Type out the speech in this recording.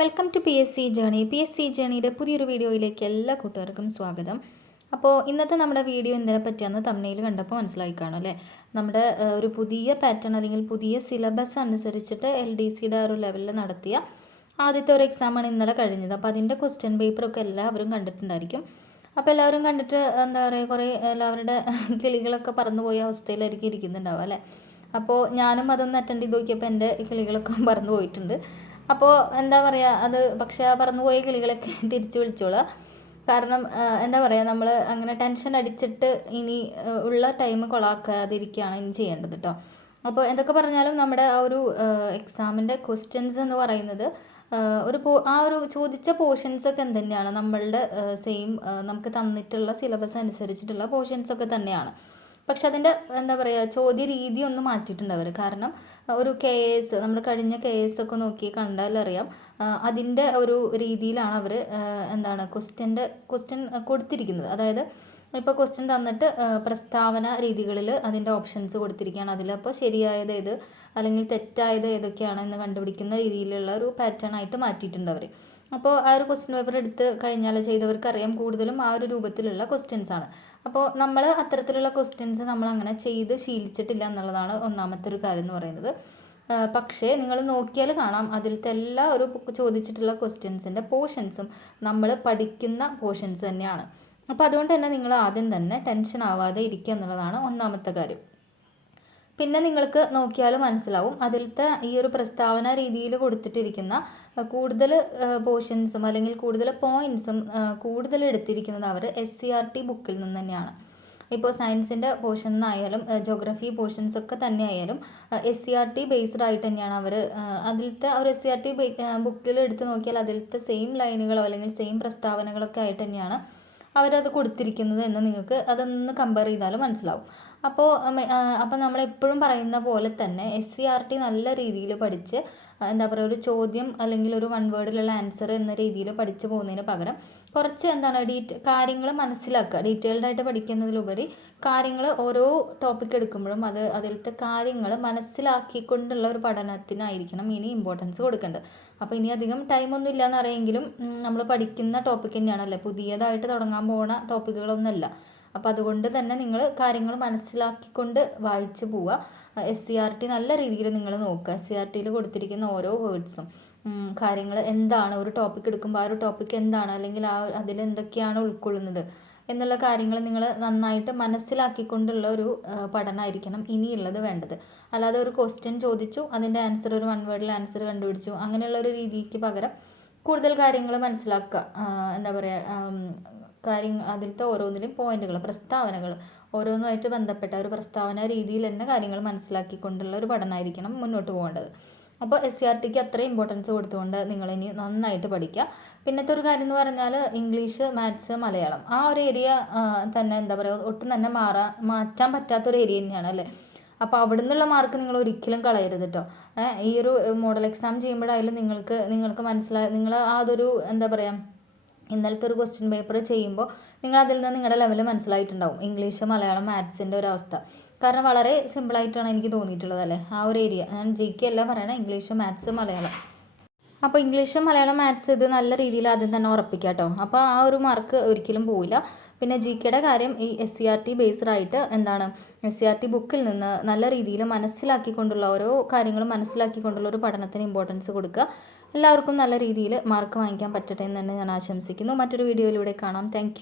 Welcome to PSC journey. PSC ജേണിയുടെ പുതിയൊരു വീഡിയോയിലേക്ക് എല്ലാ കൂട്ടുകാർക്കും സ്വാഗതം. അപ്പോൾ ഇന്നത്തെ നമ്മുടെ വീഡിയോ എന്തിനെ പറ്റിയാണെന്ന് തംബ്നെയിൽ കണ്ടപ്പോൾ മനസ്സിലായി കാണും അല്ലേ. നമ്മുടെ ഒരു പുതിയ പാറ്റേൺ അല്ലെങ്കിൽ പുതിയ സിലബസ് അനുസരിച്ചിട്ട് LDCയുടെ ഒരു ലെവലിൽ നടത്തിയ ആദ്യത്തെ ഒരു എക്സാമാണ് ഇന്നലെ കഴിഞ്ഞത്. അപ്പോൾ അതിൻ്റെ ക്വസ്റ്റ്യൻ പേപ്പറൊക്കെ എല്ലാവരും കണ്ടിട്ടുണ്ടായിരിക്കും. അപ്പോൾ എല്ലാവരും കണ്ടിട്ട് എന്താ പറയുക, കുറേ എല്ലാവരുടെ കിളികളൊക്കെ പറന്നുപോയ അവസ്ഥയിലായിരിക്കും ഇരിക്കുന്നുണ്ടാവുക അല്ലേ. അപ്പോൾ ഞാനും അതൊന്ന് അറ്റൻഡ് ചെയ്ത് നോക്കിയപ്പോൾ എൻ്റെ കിളികളൊക്കെ പറന്നു പോയിട്ടുണ്ട്. അപ്പോൾ എന്താ പറയുക, അത് പക്ഷേ ആ പറന്നുപോയ കിളികളൊക്കെ തിരിച്ചു വിളിച്ചോളുക. കാരണം എന്താ പറയുക, നമ്മൾ അങ്ങനെ ടെൻഷൻ അടിച്ചിട്ട് ഇനി ഉള്ള ടൈം കൊളാക്കാതിരിക്കുകയാണ് ഇനി ചെയ്യേണ്ടത് കേട്ടോ. അപ്പോൾ എന്തൊക്കെ പറഞ്ഞാലും നമ്മുടെ ആ ഒരു എക്സാമിൻ്റെ ക്വസ്റ്റ്യൻസ് എന്ന് പറയുന്നത് ആ ഒരു ചോദിച്ച പോർഷൻസൊക്കെ എന്തുതന്നെയാണ് നമ്മളുടെ സെയിം നമുക്ക് തന്നിട്ടുള്ള സിലബസ് അനുസരിച്ചിട്ടുള്ള പോർഷൻസൊക്കെ തന്നെയാണ്. പക്ഷെ അതിൻ്റെ എന്താ പറയുക, ചോദ്യ രീതി ഒന്ന് മാറ്റിയിട്ടുണ്ട് അവർ. കാരണം ഒരു KS, നമ്മൾ കഴിഞ്ഞ KS ഒക്കെ നോക്കി കണ്ടാലറിയാം, അതിൻ്റെ ഒരു രീതിയിലാണ് അവർ എന്താണ് ക്വസ്റ്റ്യൻ കൊടുത്തിരിക്കുന്നത്. അതായത് ഇപ്പോൾ ക്വസ്റ്റ്യൻ തന്നിട്ട് പ്രസ്താവന രീതികളിൽ അതിൻ്റെ ഓപ്ഷൻസ് കൊടുത്തിരിക്കുകയാണ്. അതിലപ്പോൾ ശരിയായത് ഏത് അല്ലെങ്കിൽ തെറ്റായത് ഏതൊക്കെയാണ് എന്ന് കണ്ടുപിടിക്കുന്ന രീതിയിലുള്ള ഒരു പാറ്റേൺ ആയിട്ട് മാറ്റിയിട്ടുണ്ട് അവർ. അപ്പോൾ ആ ഒരു ക്വസ്റ്റ്യൻ പേപ്പർ എടുത്ത് കഴിഞ്ഞാൽ ചെയ്തവർക്കറിയാം കൂടുതലും ആ ഒരു രൂപത്തിലുള്ള ക്വസ്റ്റ്യൻസ് ആണ്. അപ്പോൾ നമ്മൾ അത്തരത്തിലുള്ള ക്വസ്റ്റ്യൻസ് നമ്മൾ അങ്ങനെ ചെയ്ത് ശീലിച്ചിട്ടില്ല എന്നുള്ളതാണ് ഒന്നാമത്തെ ഒരു കാര്യം എന്ന് പറയുന്നത്. പക്ഷേ നിങ്ങൾ നോക്കിയാൽ കാണാം, അതിലത്തെ എല്ലാ ഒരു ചോദിച്ചിട്ടുള്ള ക്വസ്റ്റ്യൻസിൻ്റെ പോർഷൻസും നമ്മൾ പഠിക്കുന്ന പോർഷൻസ് തന്നെയാണ്. അപ്പോൾ അതുകൊണ്ട് തന്നെ നിങ്ങൾ ആദ്യം തന്നെ ടെൻഷൻ ആവാതെ ഇരിക്കുക എന്നുള്ളതാണ് ഒന്നാമത്തെ കാര്യം. പിന്നെ നിങ്ങൾക്ക് നോക്കിയാൽ മനസ്സിലാവും, അതിലത്തെ ഈ ഒരു പ്രസ്താവന രീതിയിൽ കൊടുത്തിട്ടിരിക്കുന്ന കൂടുതൽ പോർഷൻസും അല്ലെങ്കിൽ കൂടുതൽ പോയിൻറ്സും കൂടുതൽ എടുത്തിരിക്കുന്നത് അവർ SCERT ബുക്കിൽ നിന്ന് തന്നെയാണ്. ഇപ്പോൾ സയൻസിൻ്റെ പോർഷൻ ആയാലും ജോഗ്രഫി പോർഷൻസ് ഒക്കെ തന്നെ ആയാലും SCERT ബേസ്ഡ് ആയിട്ട് തന്നെയാണ് അവർ അതിലത്തെ ഒരു SCERT ബുക്കിൽ എടുത്ത് നോക്കിയാൽ അതിലത്തെ സെയിം ലൈനുകളോ അല്ലെങ്കിൽ സെയിം പ്രസ്താവനകളൊക്കെ ആയിട്ട് തന്നെയാണ് അവരത് കൊടുത്തിരിക്കുന്നത് എന്ന് നിങ്ങൾക്ക് അതൊന്ന് കമ്പയർ ചെയ്താലും മനസ്സിലാവും. അപ്പോൾ നമ്മളെപ്പോഴും പറയുന്ന പോലെ തന്നെ SCERT നല്ല രീതിയിൽ പഠിച്ച് എന്താ പറയുക, ഒരു ചോദ്യം അല്ലെങ്കിൽ ഒരു വൺ വേർഡിലുള്ള ആൻസർ എന്ന രീതിയിൽ പഠിച്ചു പോകുന്നതിന് പകരം കുറച്ച് എന്താണ് കാര്യങ്ങൾ മനസ്സിലാക്കുക, ഡീറ്റെയിൽഡായിട്ട് പഠിക്കുന്നതിലുപരി കാര്യങ്ങൾ ഓരോ ടോപ്പിക് എടുക്കുമ്പോഴും അതിലത്തെ കാര്യങ്ങൾ മനസ്സിലാക്കിക്കൊണ്ടുള്ള ഒരു പഠനത്തിനായിരിക്കണം ഇനി ഇമ്പോർട്ടൻസ് കൊടുക്കേണ്ടത്. അപ്പോൾ ഇനി അധികം ടൈമൊന്നും ഇല്ലയെന്ന് അറിയെങ്കിലും നമ്മൾ പഠിക്കുന്ന ടോപ്പിക് തന്നെയാണല്ലേ, പുതിയതായിട്ട് തുടങ്ങാൻ പോകുന്ന ടോപ്പിക്കുകളൊന്നുമല്ല. അപ്പോൾ അതുകൊണ്ട് തന്നെ നിങ്ങൾ കാര്യങ്ങൾ മനസ്സിലാക്കിക്കൊണ്ട് വായിച്ച് പോവുക. SCERT നല്ല രീതിയിൽ നിങ്ങൾ നോക്കുക. SCERTയിൽ കൊടുത്തിരിക്കുന്ന ഓരോ വേർഡ്സും കാര്യങ്ങൾ എന്താണ്, ഒരു ടോപ്പിക് എടുക്കുമ്പോൾ ആ ഒരു ടോപ്പിക് എന്താണ് അല്ലെങ്കിൽ അതിലെന്തൊക്കെയാണ് ഉൾക്കൊള്ളുന്നത് എന്നുള്ള കാര്യങ്ങൾ നിങ്ങൾ നന്നായിട്ട് മനസ്സിലാക്കിക്കൊണ്ടുള്ള ഒരു പഠനമായിരിക്കണം ഇനിയുള്ളത് വേണ്ടത്. അല്ലാതെ ഒരു ക്വസ്റ്റ്യൻ ചോദിച്ചു അതിൻ്റെ ആൻസർ ഒരു വൺ വേർഡിൽ ആൻസർ കണ്ടുപിടിച്ചു അങ്ങനെയുള്ള ഒരു രീതിക്ക് പകരം കൂടുതൽ കാര്യങ്ങൾ മനസ്സിലാക്കുക. എന്താ പറയുക, അതിലത്തെ ഓരോന്നിലും പോയിന്റുകൾ, പ്രസ്താവനകൾ ഓരോന്നുമായിട്ട് ബന്ധപ്പെട്ട ഒരു പ്രസ്താവന രീതിയിൽ തന്നെ കാര്യങ്ങൾ മനസ്സിലാക്കിക്കൊണ്ടുള്ള ഒരു പഠനമായിരിക്കണം മുന്നോട്ട് പോകേണ്ടത്. അപ്പോൾ SCERTക്ക് അത്ര ഇമ്പോർട്ടൻസ് കൊടുത്തുകൊണ്ട് നിങ്ങളിനി നന്നായിട്ട് പഠിക്കുക. പിന്നത്തെ ഒരു കാര്യം എന്ന് പറഞ്ഞാൽ ഇംഗ്ലീഷ്, മാത്സ്, മലയാളം ആ ഒരു ഏരിയ തന്നെ എന്താ പറയുക, ഒട്ടും തന്നെ മാറ്റാൻ പറ്റാത്തൊരു ഏരിയ തന്നെയാണ് അല്ലേ. അപ്പോൾ അവിടെ നിന്നുള്ള മാർക്ക് നിങ്ങൾ ഒരിക്കലും കളയരുത് കേട്ടോ. ഈ ഒരു മോഡൽ എക്സാം ചെയ്യുമ്പോഴായാലും നിങ്ങൾക്ക് നിങ്ങൾ അതൊരു എന്താ പറയുക, ഇന്നലത്തെ ഒരു ക്വസ്റ്റ്യൻ പേപ്പർ ചെയ്യുമ്പോൾ നിങ്ങൾ അതിൽ നിന്ന് നിങ്ങളുടെ ലെവൽ മനസ്സിലായിട്ടുണ്ടാവും. ഇംഗ്ലീഷ്, മലയാളം, മാത്സിൻ്റെ ഒരു അവസ്ഥ. കാരണം വളരെ സിമ്പിളായിട്ടാണ് എനിക്ക് തോന്നിയിട്ടുള്ളത് അല്ലേ ആ ഒരു ഏരിയ. ഞാൻ GK അല്ല പറയണേ, ഇംഗ്ലീഷ്, മാത്സ്, മലയാളം. അപ്പോൾ ഇംഗ്ലീഷ്, മലയാളം, മാത്സ് ഇത് നല്ല രീതിയിൽ ആദ്യം തന്നെ ഉറപ്പിക്കുക കേട്ടോ. അപ്പോൾ ആ ഒരു മാർക്ക് ഒരിക്കലും പോവില്ല. പിന്നെ GKയുടെ കാര്യം ഈ SCERT ബേസ്ഡ് ആയിട്ട് എന്താണ്, SCERT ബുക്കിൽ നിന്ന് നല്ല രീതിയിൽ മനസ്സിലാക്കിക്കൊണ്ടുള്ള ഓരോ കാര്യങ്ങളും മനസ്സിലാക്കിക്കൊണ്ടുള്ള ഒരു പഠനത്തിന് ഇമ്പോർട്ടൻസ് കൊടുക്കുക. എല്ലാവർക്കും നല്ല രീതിയിൽ മാർക്ക് വാങ്ങിക്കാൻ പറ്റട്ടെ എന്ന് തന്നെ ഞാൻ ആശംസിക്കുന്നു. മറ്റൊരു വീഡിയോയിലൂടെ കാണാം. താങ്ക്